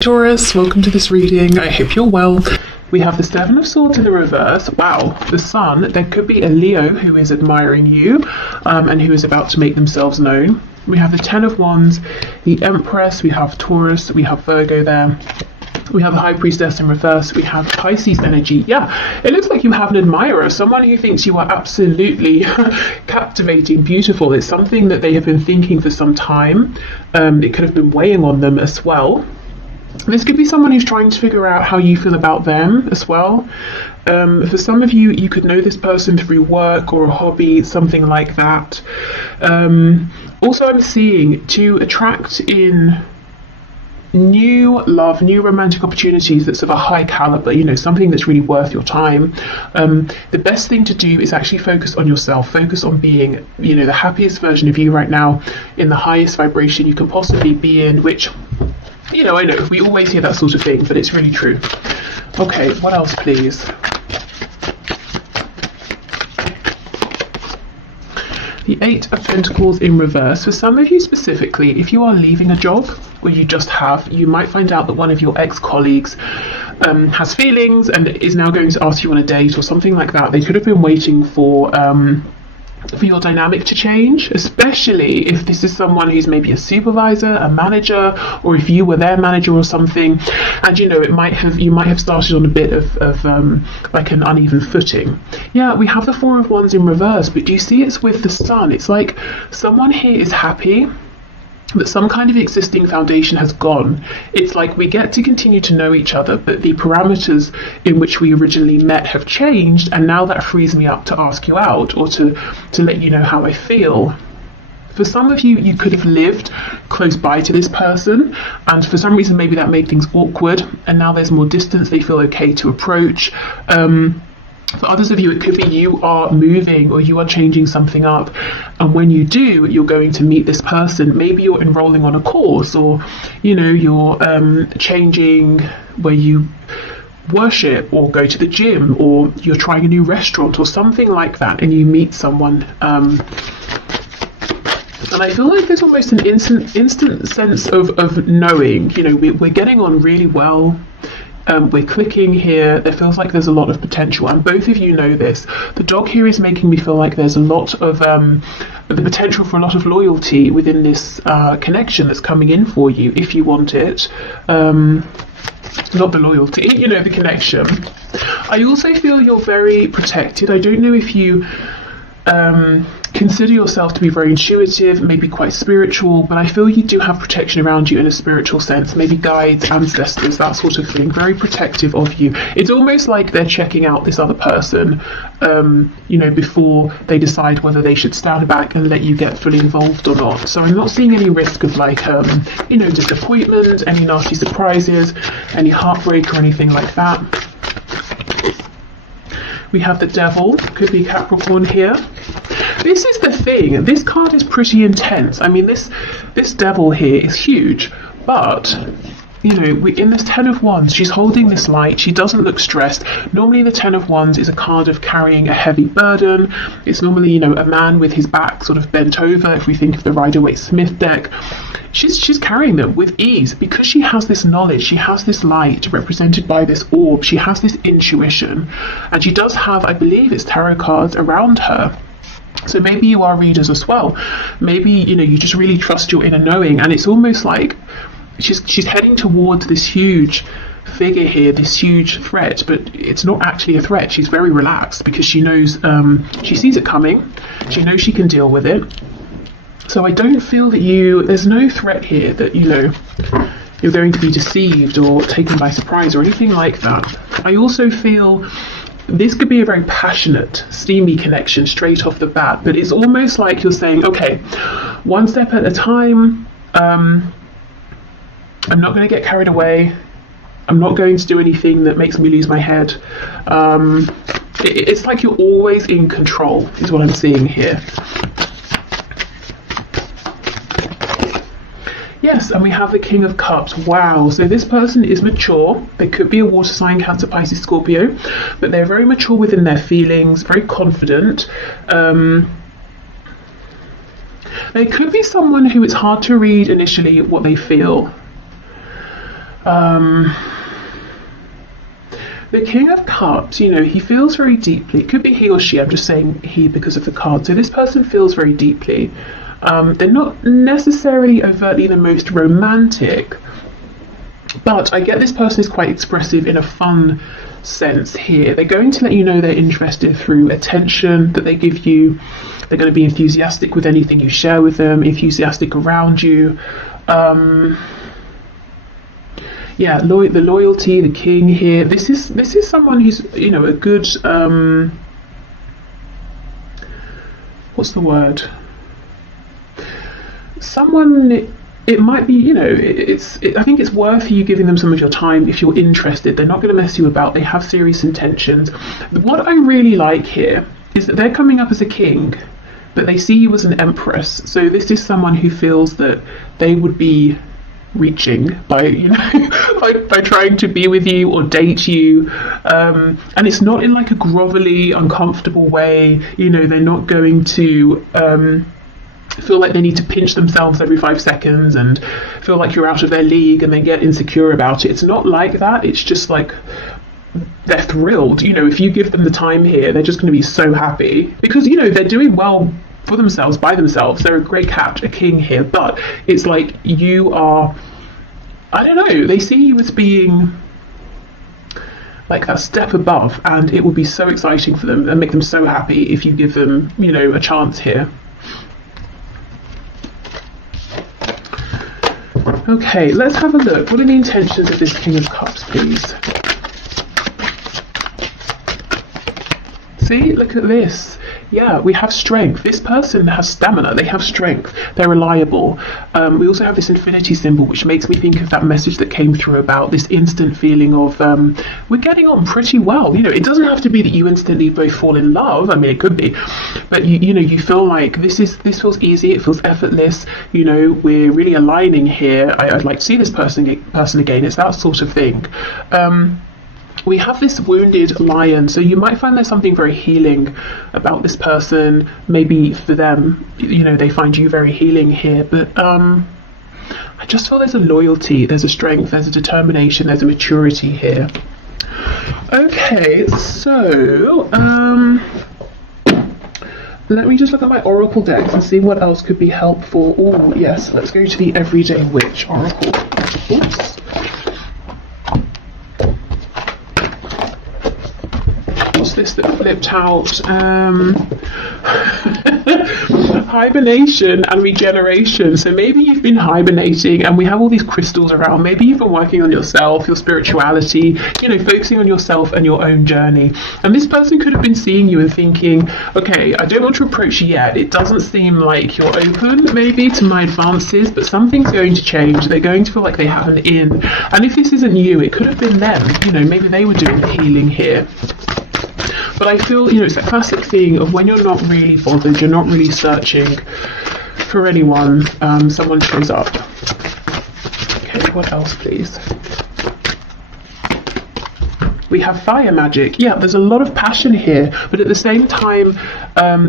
Taurus, welcome to this reading. I hope you're well. We have the Seven of Swords in the reverse. Wow, the Sun. There could be a Leo who is admiring you and who is about to make themselves known. We have the Ten of Wands, the Empress, we have Taurus, we have Virgo there. We have the High Priestess in reverse. We have Pisces energy. Yeah, it looks like you have an admirer, someone who thinks you are absolutely captivating, beautiful. It's something that they have been thinking for some time. It could have been weighing on them as well. This could be someone who's trying to figure out how you feel about them as well. For some of you, you could know this person through work or a hobby, something like that. Also, I'm seeing to attract in new love, new romantic opportunities that's of a high caliber, you know, something that's really worth your time. The best thing to do is actually focus on yourself, focus on being, you know, the happiest version of you right now, in the highest vibration you can possibly be in, which, you know, I know we always hear that sort of thing, but it's really true. Okay, what else, please? The Eight of Pentacles in reverse. For some of you specifically, if you are leaving a job, or you just have, you might find out that one of your ex-colleagues has feelings and is now going to ask you on a date or something like that. They could have been waiting for your dynamic to change, especially if this is someone who's maybe a supervisor, a manager, or if you were their manager or something, and you know, you might have started on a bit of like an uneven footing. Yeah, we have the Four of Wands in reverse, but do you see it's with the Sun? It's like someone here is happy that some kind of existing foundation has gone. It's like we get to continue to know each other, but the parameters in which we originally met have changed, and now that frees me up to ask you out or to let you know how I feel. For some of you, you could have lived close by to this person, and for some reason maybe that made things awkward, and now there's more distance, they feel okay to approach. For others of you, it could be you are moving or you are changing something up, and when you do, you're going to meet this person. Maybe you're enrolling on a course, or you know, you're changing where you worship or go to the gym, or you're trying a new restaurant or something like that, and you meet someone. And I feel like there's almost an instant sense of knowing, you know, we're getting on really well. We're clicking here. There feels like there's a lot of potential, and both of you know this. The dog here is making me feel like there's a lot of the potential for a lot of loyalty within this connection that's coming in for you, if you want it. Not the loyalty, you know, the connection. I also feel you're very protected. I don't know if you consider yourself to be very intuitive, maybe quite spiritual, but I feel you do have protection around you in a spiritual sense, maybe guides, ancestors, that sort of thing, very protective of you. It's almost like they're checking out this other person, you know, before they decide whether they should stand back and let you get fully involved or not. So I'm not seeing any risk of like, you know, disappointment, any nasty surprises, any heartbreak or anything like that. We have the Devil, could be Capricorn here. This is the thing, this card is pretty intense. I mean, this Devil here is huge, but you know, in this Ten of Wands, she's holding this light. She doesn't look stressed. Normally the Ten of Wands is a card of carrying a heavy burden. It's normally, you know, a man with his back sort of bent over, if we think of the Rider-Waite-Smith deck. She's carrying them with ease because she has this knowledge, she has this light represented by this orb, she has this intuition, and she does have, I believe it's tarot cards around her. So maybe you are readers as well. Maybe, you know, you just really trust your inner knowing, and it's almost like she's heading towards this huge figure here, this huge threat, but it's not actually a threat. She's very relaxed because she knows, she sees it coming, she knows she can deal with it. So I don't feel that there's no threat here that, you know, you're going to be deceived or taken by surprise or anything like that. I also feel this could be a very passionate, steamy connection straight off the bat, but it's almost like you're saying, okay, one step at a time. I'm not going to get carried away. I'm not going to do anything that makes me lose my head. It's like you're always in control, is what I'm seeing here. Yes, and we have the King of Cups. Wow, so this person is mature. They could be a water sign, Cancer, Pisces, Scorpio, but they're very mature within their feelings, very confident. They could be someone who it's hard to read initially what they feel. The King of Cups, you know, he feels very deeply. It could be he or she. I'm just saying he because of the card. So this person feels very deeply. They're not necessarily overtly the most romantic, but I get this person is quite expressive in a fun sense here. They're going to let you know they're interested through attention that they give you. They're going to be enthusiastic with anything you share with them, enthusiastic around you. Yeah, the loyalty, the king here. This is someone who's, you know, a good what's the word? Someone. It might be, you know, I think it's worth you giving them some of your time if you're interested. They're not going to mess you about. They have serious intentions. What I really like here is that they're coming up as a king, but they see you as an empress. So this is someone who feels that they would be reaching by, you know, by trying to be with you or date you, and it's not in like a grovelly, uncomfortable way. You know, they're not going to feel like they need to pinch themselves every 5 seconds and feel like you're out of their league and they get insecure about it. It's not like that. It's just like they're thrilled. You know, if you give them the time here, they're just going to be so happy because, you know, they're doing well for themselves, by themselves. They're a great cat, a king here, but it's like you are, I don't know, they see you as being like a step above, and it will be so exciting for them and make them so happy if you give them, you know, a chance here. Okay, let's have a look. What are the intentions of this King of Cups, please? See, look at this. Yeah, we have strength. This person has stamina. They have strength. They're reliable. We also have this infinity symbol, which makes me think of that message that came through about this instant feeling of we're getting on pretty well. You know, it doesn't have to be that you instantly both fall in love. I mean, it could be, but you know, you feel like this feels easy. It feels effortless. You know, we're really aligning here. I'd like to see this person again. It's that sort of thing. We have this wounded lion, so you might find there's something very healing about this person. Maybe for them, you know, they find you very healing here, but I just feel there's a loyalty, there's a strength, there's a determination, there's a maturity here. Okay, so let me just look at my oracle decks and see what else could be helpful. Oh yes, let's go to the Everyday Witch oracle. Oops. This that flipped out. Hibernation and regeneration. So maybe you've been hibernating and we have all these crystals around. Maybe you've been working on yourself, your spirituality, you know, focusing on yourself and your own journey. And this person could have been seeing you and thinking, okay, I don't want to approach you yet. It doesn't seem like you're open maybe to my advances, but something's going to change. They're going to feel like they have an in. And if this isn't you, it could have been them. You know, maybe they were doing the healing here. But I feel, you know, it's that classic thing of when you're not really bothered, you're not really searching for anyone, someone shows up. Okay, what else, please? We have fire magic. Yeah, there's a lot of passion here, but at the same time,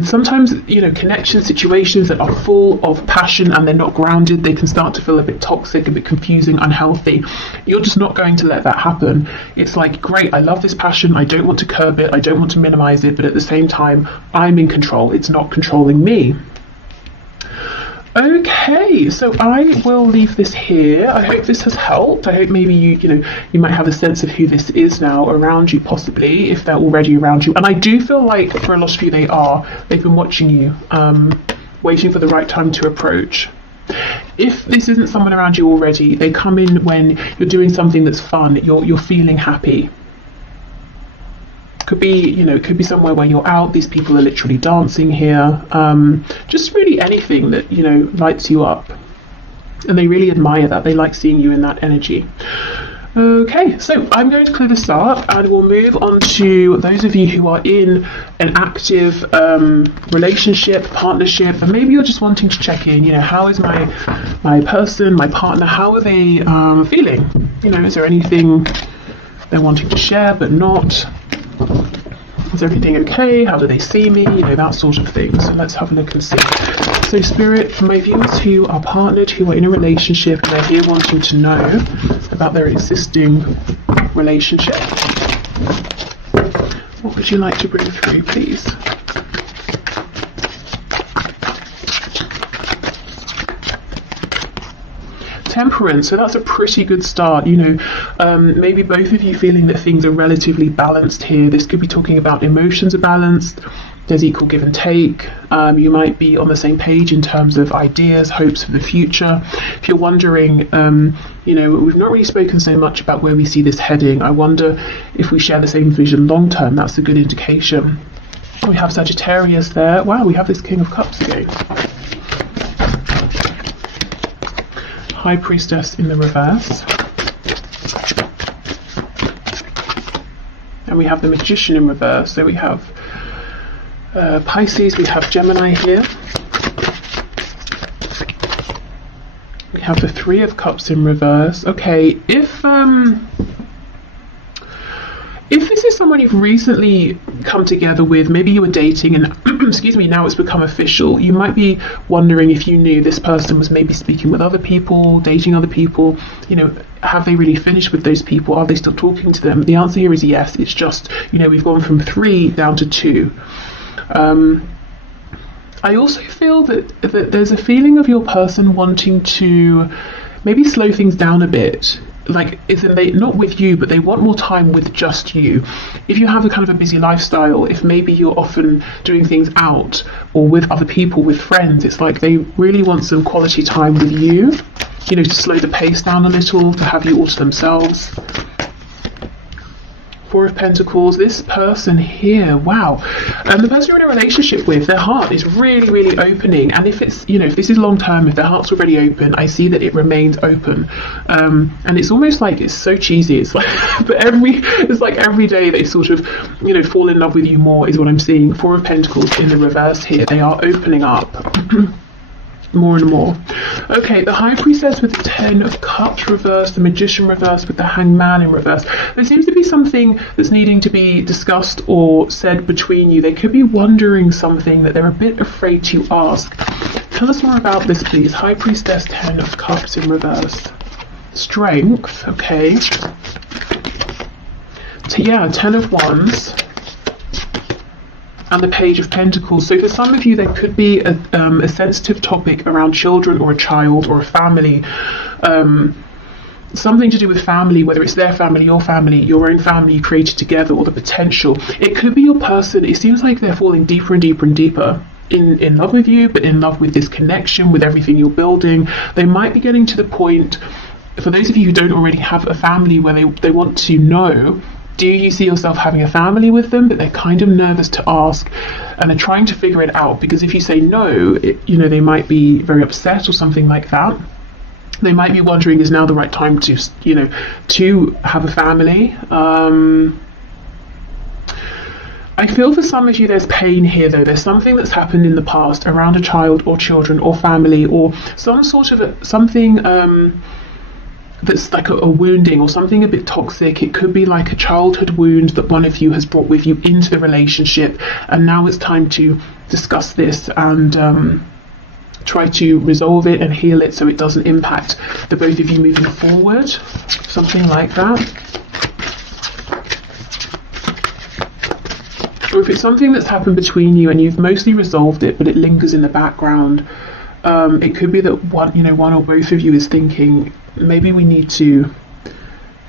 sometimes, you know, connection situations that are full of passion and they're not grounded, they can start to feel a bit toxic, a bit confusing, unhealthy. You're just not going to let that happen. It's like, great, I love this passion, I don't want to curb it, I don't want to minimize it, but at the same time, I'm in control. It's not controlling me. Okay, so I will leave this here. I hope this has helped. I hope maybe you might have a sense of who this is now around you, possibly, if they're already around you. And I do feel like for a lot of you they've been watching you, waiting for the right time to approach. If this isn't someone around you already, they come in when you're doing something that's fun, you're feeling happy. Could be, you know, it could be somewhere where you're out, these people are literally dancing here, just really anything that, you know, lights you up. And they really admire that, they like seeing you in that energy. Okay, so I'm going to clear this up and we'll move on to those of you who are in an active relationship, partnership, and maybe you're just wanting to check in, you know, how is my person, my partner, how are they feeling? You know, is there anything they're wanting to share but not? Is everything okay? How do they see me? You know, that sort of thing. So let's have a look and see. So Spirit, for my viewers who are partnered, who are in a relationship, and they're here wanting to know about their existing relationship, what would you like to bring through, please? Temperance, so that's a pretty good start. You know, maybe both of you feeling that things are relatively balanced here. This could be talking about emotions are balanced, there's equal give and take. You might be on the same page in terms of ideas, hopes for the future. If you're wondering, you know, we've not really spoken so much about where we see this heading. I wonder if we share the same vision long term. That's a good indication. We have Sagittarius there. Wow, we have this King of Cups again. High Priestess in the reverse. And we have the Magician in reverse. So we have Pisces, we have Gemini here. We have the Three of Cups in reverse. Okay, if this is someone you've recently come together with, maybe you were dating and excuse me, now it's become official, you might be wondering if you knew this person was maybe speaking with other people, dating other people, you know, have they really finished with those people? Are they still talking to them? The answer here is yes. It's just, you know, we've gone from 3 down to 2. I also feel that there's a feeling of your person wanting to maybe slow things down a bit. Like, isn't they not with you, but they want more time with just you. If you have a kind of a busy lifestyle, if maybe you're often doing things out or with other people, with friends, it's like they really want some quality time with you, you know, to slow the pace down a little, to have you all to themselves. Four of Pentacles, this person here, wow. The person you're in a relationship with, their heart is really, really opening. And if it's, you know, if this is long term, if their heart's already open, I see that it remains open. And it's almost like, it's so cheesy. It's like, but it's like every day they sort of, you know, fall in love with you more is what I'm seeing. Four of Pentacles in the reverse here. They are opening up. More and more. Okay, the High Priestess with the Ten of Cups reversed, the Magician reversed with the Hanged Man in reverse. There seems to be something that's needing to be discussed or said between you. They could be wondering something that they're a bit afraid to ask. Tell us more about this, please. High Priestess, Ten of Cups in reverse. Strength, okay. Yeah, Ten of Wands. And the Page of Pentacles. So for some of you, there could be a sensitive topic around children or a child or a family. Something to do with family, whether it's their family, your own family you created together, or the potential. It could be your person. It seems like they're falling deeper and deeper and deeper in love with you, but in love with this connection, with everything you're building. They might be getting to the point, for those of you who don't already have a family, where they want to know, do you see yourself having a family with them? But they're kind of nervous to ask, and they're trying to figure it out, because if you say no, you know, they might be very upset or something like that. They might be wondering, is now the right time to, you know, to have a family? I feel for some of you there's pain here though. There's something that's happened in the past around a child or children or family, or some sort of something that's like a wounding or something a bit toxic. It could be like a childhood wound that one of you has brought with you into the relationship, and now it's time to discuss this and try to resolve it and heal it so it doesn't impact the both of you moving forward. Something like that. Or if it's something that's happened between you and you've mostly resolved it, but it lingers in the background, it could be that one or both of you is thinking, maybe we need to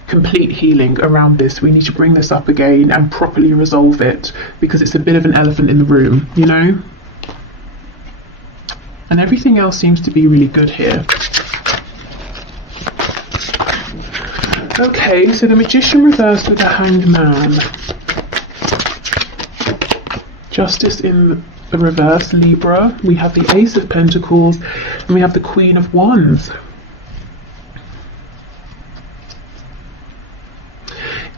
complete healing around this. We need to bring this up again and properly resolve it, because it's a bit of an elephant in the room, you know? And everything else seems to be really good here. Okay, so the Magician reversed with the Hanged Man. Justice in the reverse, Libra. We have the Ace of Pentacles, and we have the Queen of Wands.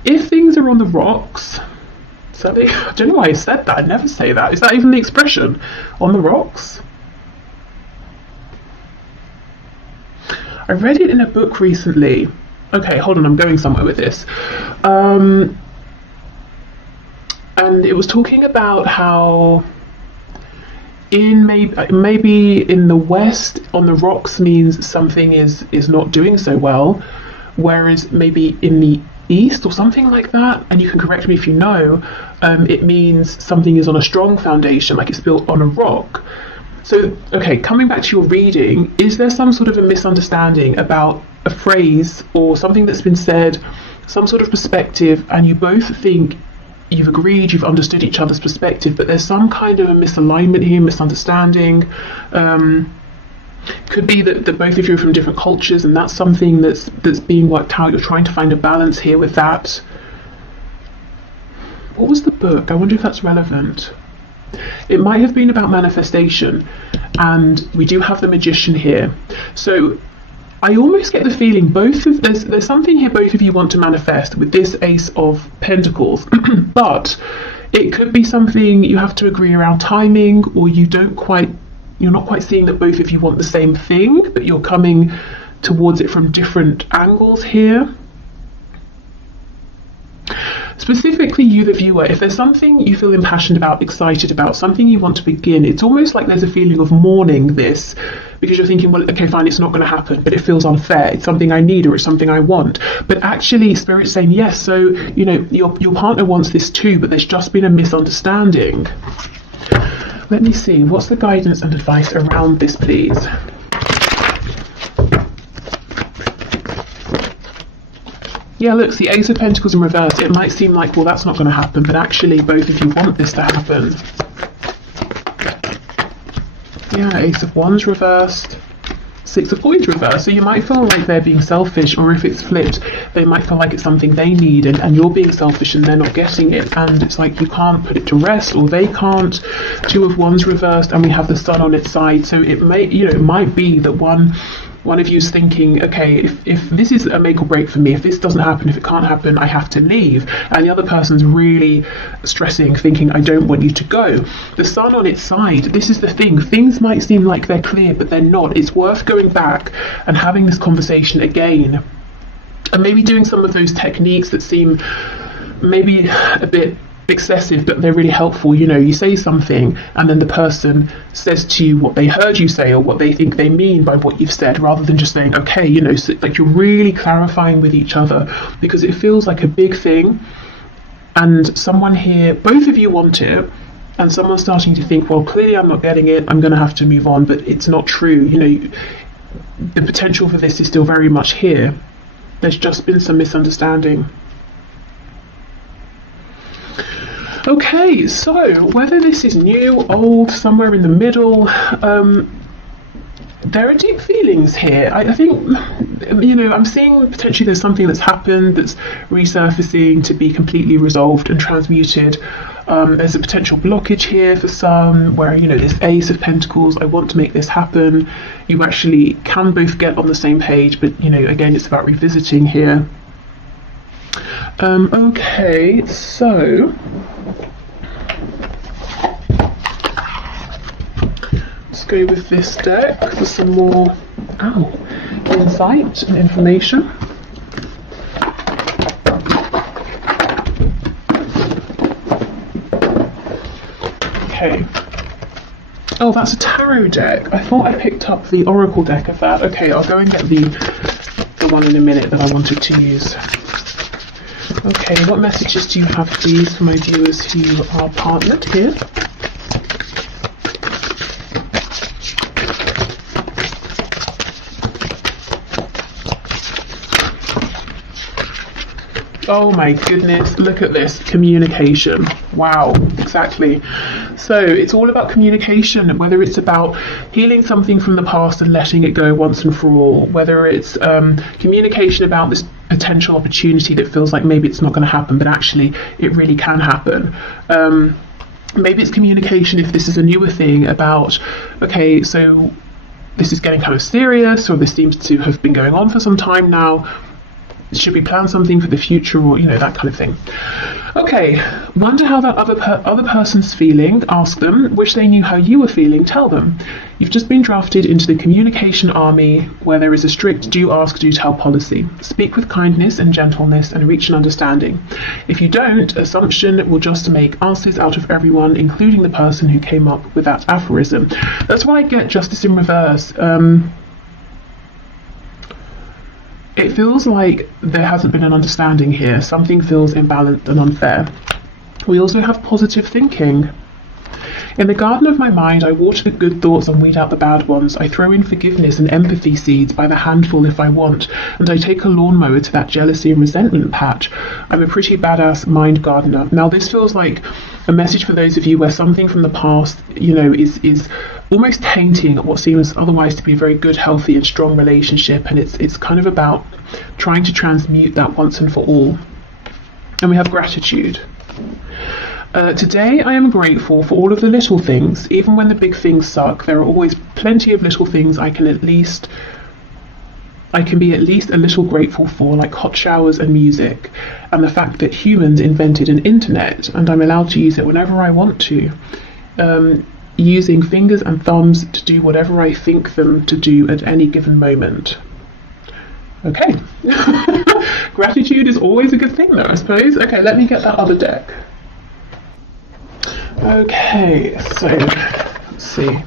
If things are on the rocks, so I don't know why I said that. I'd never say that. Is that even the expression? On the rocks? I read it in a book recently. Okay, hold on, I'm going somewhere with this. And it was talking about how in maybe in the West, on the rocks means something is not doing so well, whereas maybe in the East or something like that, and you can correct me if you know, it means something is on a strong foundation, like it's built on a rock. So, okay, coming back to your reading, is there some sort of a misunderstanding about a phrase or something that's been said, some sort of perspective, and you both think you've agreed, you've understood each other's perspective, but there's some kind of a misalignment here, misunderstanding? Could be that both of you are from different cultures, and that's something that's being worked out. You're trying to find a balance here with that. What was the book? I wonder if that's relevant. It might have been about manifestation, and we do have the Magician here. So I almost get the feeling there's something here both of you want to manifest with this Ace of Pentacles, but it could be something you have to agree around timing, or you're not quite seeing that both of you want the same thing, but you're coming towards it from different angles here. Specifically, you, the viewer, if there's something you feel impassioned about, excited about, something you want to begin, it's almost like there's a feeling of mourning this, because you're thinking, well, okay, fine, it's not going to happen, but it feels unfair. It's something I need, or it's something I want. But actually, Spirit's saying, yes, so, you know, your partner wants this too, but there's just been a misunderstanding. Let me see, what's the guidance and advice around this, please? Yeah, look, the Ace of Pentacles in reverse. It might seem like, well, that's not going to happen, but actually both of you want this to happen. Yeah, Ace of Wands reversed. Six of Coins reversed. So you might feel like they're being selfish, or if it's flipped, they might feel like it's something they need, and you're being selfish and they're not getting it, and it's like you can't put it to rest, or they can't. Two of Wands reversed, and we have the Sun on its side. So it might be that one of you is thinking, okay, if this is a make or break for me, if this doesn't happen, if it can't happen, I have to leave. And the other person's really stressing, thinking, I don't want you to go. The Sun on its side, this is the thing. Things might seem like they're clear, but they're not. It's worth going back and having this conversation again. And maybe doing some of those techniques that seem maybe a bit excessive, but they're really helpful. You know, you say something and then the person says to you what they heard you say, or what they think they mean by what you've said, rather than just saying, okay, you know, so, like, you're really clarifying with each other, because it feels like a big thing, and someone here, both of you want it, and someone's starting to think, well, clearly I'm not getting it, I'm going to have to move on. But it's not true. You know, the potential for this is still very much here. There's just been some misunderstanding. Okay, so whether this is new, old, somewhere in the middle, there are deep feelings here. I think, you know, I'm seeing potentially there's something that's happened that's resurfacing to be completely resolved and transmuted. There's a potential blockage here for some, where, you know, this Ace of Pentacles, I want to make this happen. You actually can both get on the same page, but, you know, again, it's about revisiting here. Okay, so let's go with this deck for some more insight and information. Okay. Oh, that's a tarot deck. I thought I picked up the oracle deck of that. Okay, I'll go and get the one in a minute that I wanted to use. Okay, what messages do you have, please, for my viewers who are partnered here? Oh my goodness, look at this, communication. Wow, exactly. So it's all about communication, whether it's about healing something from the past and letting it go once and for all, whether it's communication about this potential opportunity that feels like maybe it's not going to happen, but actually it really can happen. Maybe it's communication, if this is a newer thing, about, okay, so this is getting kind of serious, or this seems to have been going on for some time now. should we plan something for the future, or that kind of thing. Okay, wonder how that other person's feeling. Ask them. Wish they knew how you were feeling. Tell them. You've just been drafted into the communication army, where there is a strict do ask, do tell policy. Speak with kindness and gentleness and reach an understanding. If you don't, assumption will just make asses out of everyone, including the person who came up with that aphorism. That's why I get justice in reverse. It feels like there hasn't been an understanding here. Something feels imbalanced and unfair. We also have positive thinking. In the garden of my mind, I water the good thoughts and weed out the bad ones. I throw in forgiveness and empathy seeds by the handful if I want, and I take a lawnmower to that jealousy and resentment patch. I'm a pretty badass mind gardener. Now, this feels like a message for those of you where something from the past, is almost tainting what seems otherwise to be a very good, healthy and strong relationship, and it's kind of about trying to transmute that once and for all. And we have gratitude. Today I am grateful for all of the little things. Even when the big things suck, there are always plenty of little things I can be at least a little grateful for, like hot showers and music, and the fact that humans invented an internet and I'm allowed to use it whenever I want to, using fingers and thumbs to do whatever I think them to do at any given moment. Okay. Gratitude is always a good thing though, I suppose. Okay, let me get that other deck. Okay, so let's see.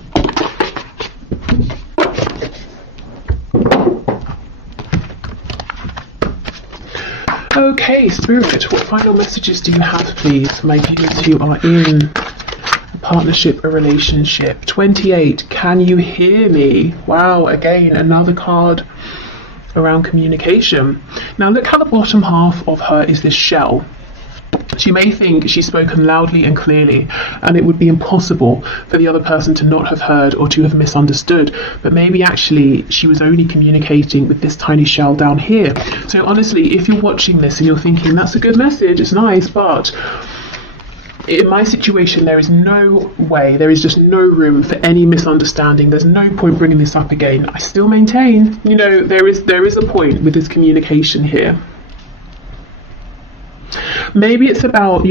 Okay, Spirit, what final messages do you have, please, for my viewers who are in a partnership, a relationship? 28, can you hear me? Wow, again, another card around communication. Now look how the bottom half of her is this shell. She may think she's spoken loudly and clearly, and it would be impossible for the other person to not have heard or to have misunderstood, but maybe actually she was only communicating with this tiny shell down here. So honestly, if you're watching this and you're thinking, that's a good message, it's nice, but in my situation, there is no way, there is just no room for any misunderstanding. There's no point bringing this up again. I still maintain, there is a point with this communication here. Maybe it's about,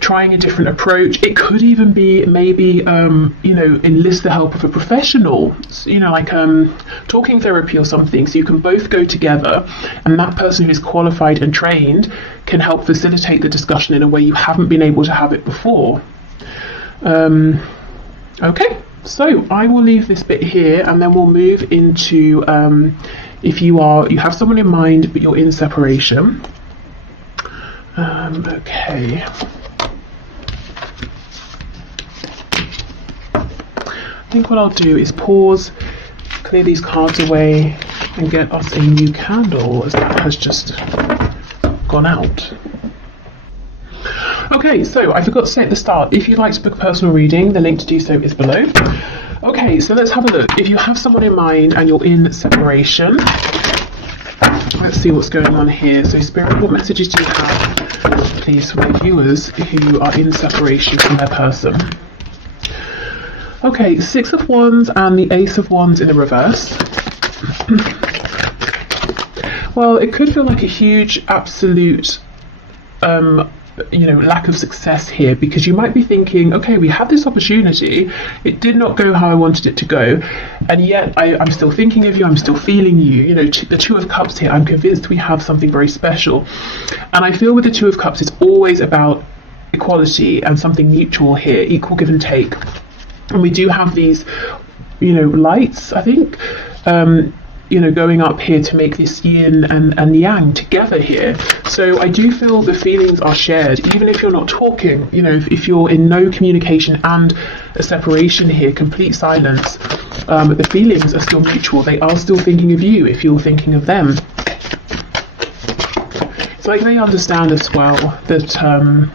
trying a different approach. It could even be maybe, enlist the help of a professional, like talking therapy or something, so you can both go together and that person who's qualified and trained can help facilitate the discussion in a way you haven't been able to have it before. Okay, so I will leave this bit here and then we'll move into if you have someone in mind but you're in separation. Okay. I think what I'll do is pause, clear these cards away, and get us a new candle, as that has just gone out. Okay, so I forgot to say at the start, if you'd like to book a personal reading, the link to do so is below. Okay, so let's have a look. If you have someone in mind and you're in separation, let's see what's going on here. So Spirit, what messages do you have, please, for my viewers who are in separation from their person? Okay, 6 of Wands and the Ace of Wands in the reverse. Well, it could feel like a huge, absolute, lack of success here, because you might be thinking, okay, we had this opportunity, it did not go how I wanted it to go, and yet I'm still thinking of you, I'm still feeling you. The Two of Cups here, I'm convinced we have something very special. And I feel with the Two of Cups, it's always about equality and something mutual here, equal give and take. And we do have these, lights, I think, going up here to make this yin and yang together here. So I do feel the feelings are shared, even if you're not talking, if you're in no communication and a separation here, complete silence, the feelings are still mutual. They are still thinking of you if you're thinking of them. It's like they understand as well that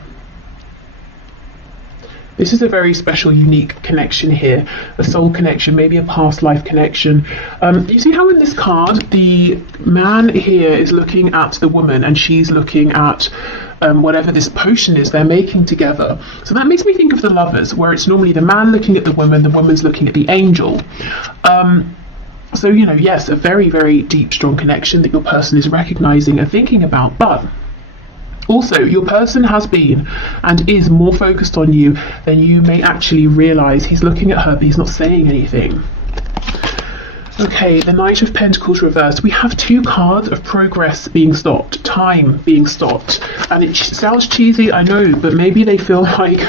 this is a very special, unique connection here, a soul connection, maybe a past life connection. You see how in this card, the man here is looking at the woman and she's looking at whatever this potion is they're making together. So that makes me think of the Lovers, where it's normally the man looking at the woman's looking at the angel. So, you know, yes, a very, very deep, strong connection that your person is recognizing and thinking about, but also your person has been and is more focused on you than you may actually realize. He's looking at her, but he's not saying anything. Okay, the Knight of Pentacles reversed. We have two cards of progress being stopped, time being stopped. And it sounds cheesy, I know, but maybe they feel like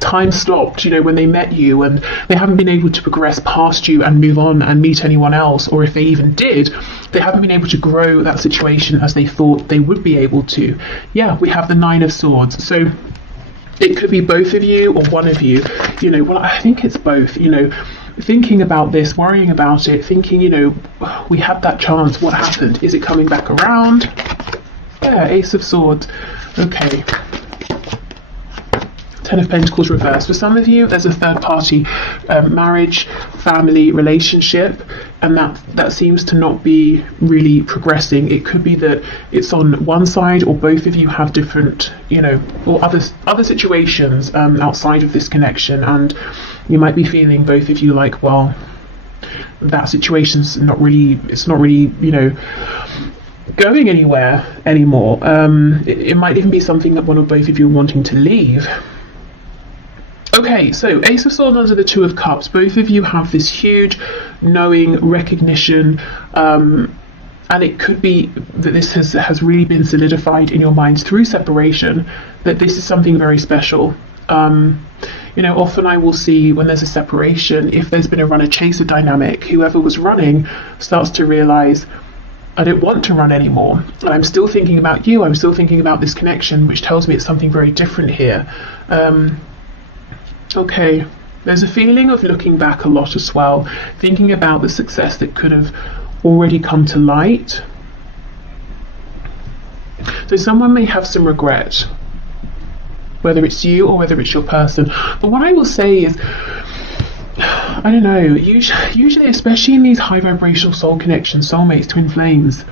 time stopped, you know, when they met you and they haven't been able to progress past you and move on and meet anyone else. Or if they even did, they haven't been able to grow that situation as they thought they would be able to. Yeah, we have the Nine of Swords. So it could be both of you or one of you, you know, well, I think it's both, you know, thinking about this, worrying about it, thinking, you know, we had that chance, what happened? Is it coming back around? Yeah, Ace of Swords. Okay. Ten of Pentacles reversed. For some of you, there's a third party marriage, family, relationship, and that seems to not be really progressing. It could be that it's on one side or both of you have different, you know, or other situations outside of this connection, and you might be feeling, both of you, like, well, that situation's not really, it's not really, you know, going anywhere anymore. It might even be something that one or both of you are wanting to leave. Okay, so Ace of Swords under the Two of Cups. Both of you have this huge knowing, recognition, and it could be that this has really been solidified in your minds through separation, that this is something very special. You know, often I will see when there's a separation, if there's been a runner-chaser dynamic, whoever was running starts to realize, I don't want to run anymore. I'm still thinking about you. I'm still thinking about this connection, which tells me it's something very different here. Okay, there's a feeling of looking back a lot as well, thinking about the success that could have already come to light. So someone may have some regret, whether it's you or whether it's your person. But what I will say is, I don't know, usually, especially in these high vibrational soul connections, soulmates, twin flames,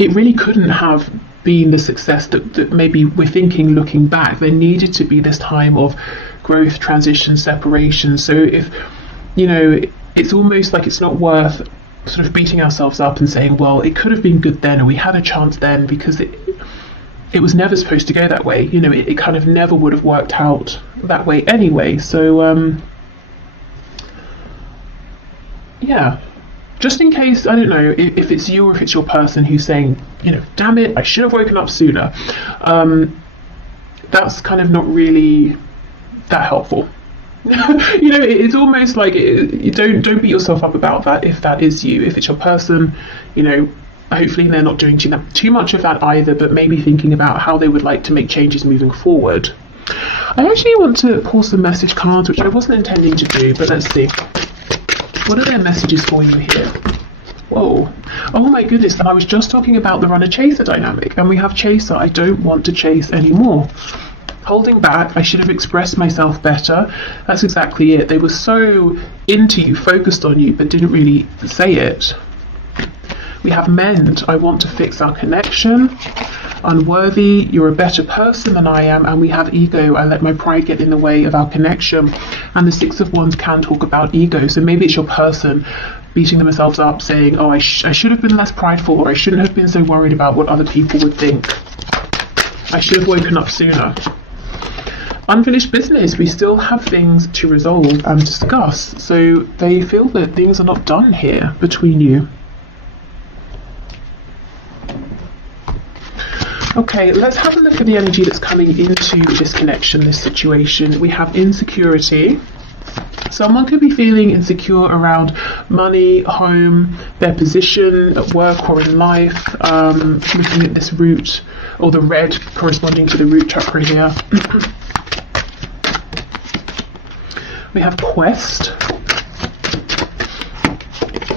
it really couldn't have been the success that maybe we're thinking looking back. There needed to be this time of growth, transition, separation. So if, you know, it's almost like it's not worth sort of beating ourselves up and saying, well, it could have been good then, or we had a chance then, because it was never supposed to go that way. You know, it kind of never would have worked out that way anyway. So yeah, just in case, I don't know if it's you or if it's your person who's saying, you know, damn it, I should have woken up sooner. That's kind of not really that helpful. You know, it's almost like you don't beat yourself up about that if that is you. If it's your person, you know, hopefully they're not doing too much of that either, but maybe thinking about how they would like to make changes moving forward. I actually want to pull some message cards, which I wasn't intending to do, but let's see. What are their messages for you here? Whoa. Oh my goodness, and I was just talking about the runner-chaser dynamic, and we have chaser. I don't want to chase anymore. Holding back, I should have expressed myself better. That's exactly it. They were so into you, focused on you, but didn't really say it. We have mend. I want to fix our connection. Unworthy. You're a better person than I am. And we have ego. I let my pride get in the way of our connection. And the Six of Wands can talk about ego. So maybe it's your person beating themselves up, saying, oh, I should have been less prideful, or I shouldn't have been so worried about what other people would think. I should have woken up sooner. Unfinished business. We still have things to resolve and discuss. So they feel that things are not done here between you. Okay, let's have a look at the energy that's coming into this connection, this situation. We have insecurity. Someone could be feeling insecure around money, home, their position at work or in life. Looking at this root, or the red corresponding to the root chakra here. We have quest.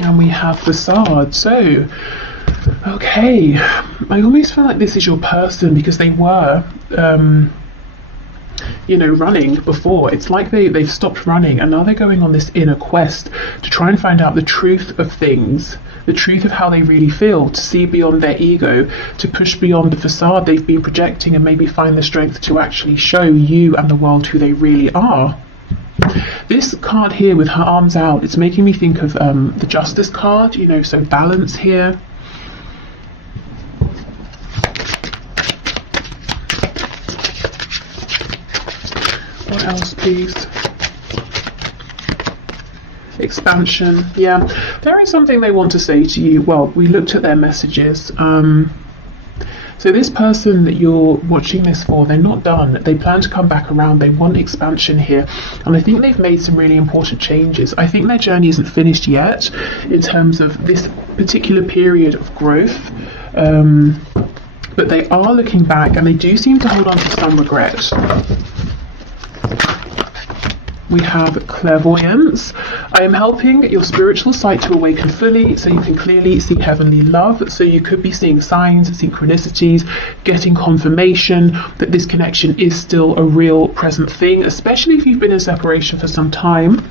And we have facade. So, okay, I almost feel like this is your person because they were, you know, running before. It's like they've stopped running and now they're going on this inner quest to try and find out the truth of things, the truth of how they really feel, to see beyond their ego, to push beyond the facade they've been projecting and maybe find the strength to actually show you and the world who they really are. This card here with her arms out, it's making me think of the Justice card, you know, so balance here. What else, please? Expansion. Yeah, there is something they want to say to you. Well, we looked at their messages. So this person that you're watching this for, they're not done. They plan to come back around. They want expansion here. And I think they've made some really important changes. I think their journey isn't finished yet in terms of this particular period of growth. But they are looking back, and they do seem to hold on to some regret. We have clairvoyance. I am helping your spiritual sight to awaken fully so you can clearly see heavenly love. So you could be seeing signs, synchronicities, getting confirmation that this connection is still a real present thing, especially if you've been in separation for some time.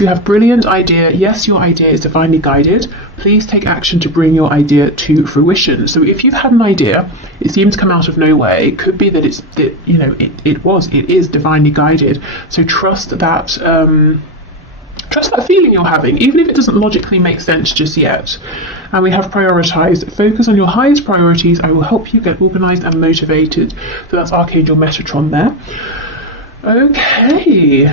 You have brilliant idea. Yes, your idea is divinely guided. Please take action to bring your idea to fruition. So if you've had an idea, it seems to come out of nowhere. It could be that it is divinely guided. So trust that feeling you're having, even if it doesn't logically make sense just yet. And we have prioritized. Focus on your highest priorities. I will help you get organized and motivated. So that's Archangel Metatron there. Okay.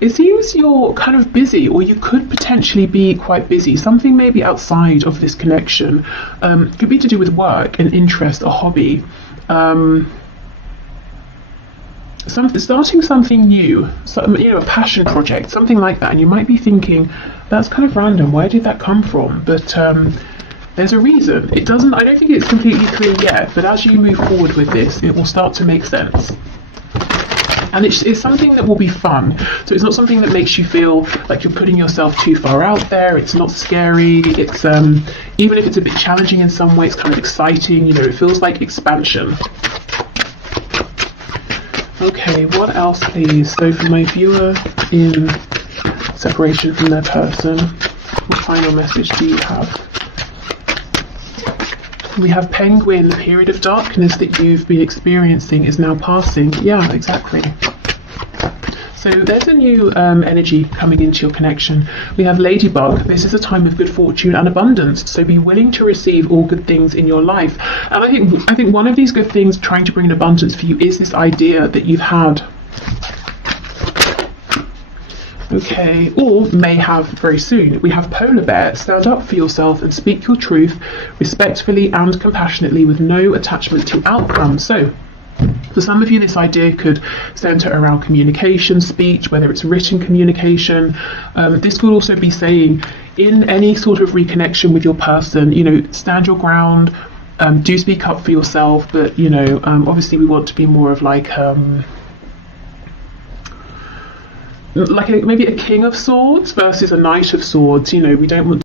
It seems you're kind of busy, or you could potentially be quite busy. Something maybe outside of this connection. Could be to do with work, an interest, a hobby. Starting something new, a passion project, something like that. And you might be thinking, that's kind of random. Where did that come from? But there's a reason. I don't think it's completely clear yet, but as you move forward with this, it will start to make sense. And it's something that will be fun. So it's not something that makes you feel like you're putting yourself too far out there. It's not scary. It's even if it's a bit challenging in some way, it's kind of exciting. You know, it feels like expansion. Okay, what else, please? So for my viewer in separation from their person, what final message do you have? We have Penguin. The period of darkness that you've been experiencing is now passing. Yeah, exactly. So there's a new energy coming into your connection. We have Ladybug. This is a time of good fortune and abundance. So be willing to receive all good things in your life. And I think one of these good things trying to bring an abundance for you is this idea that you've had. Okay, or may have very soon. We have Polar Bear. Stand up for yourself and speak your truth respectfully and compassionately with no attachment to outcome. So for some of you, this idea could center around communication, speech, whether it's written communication. This could also be saying in any sort of reconnection with your person, stand your ground, do speak up for yourself, but obviously we want to be more of like maybe a King of Swords versus a Knight of Swords. We don't want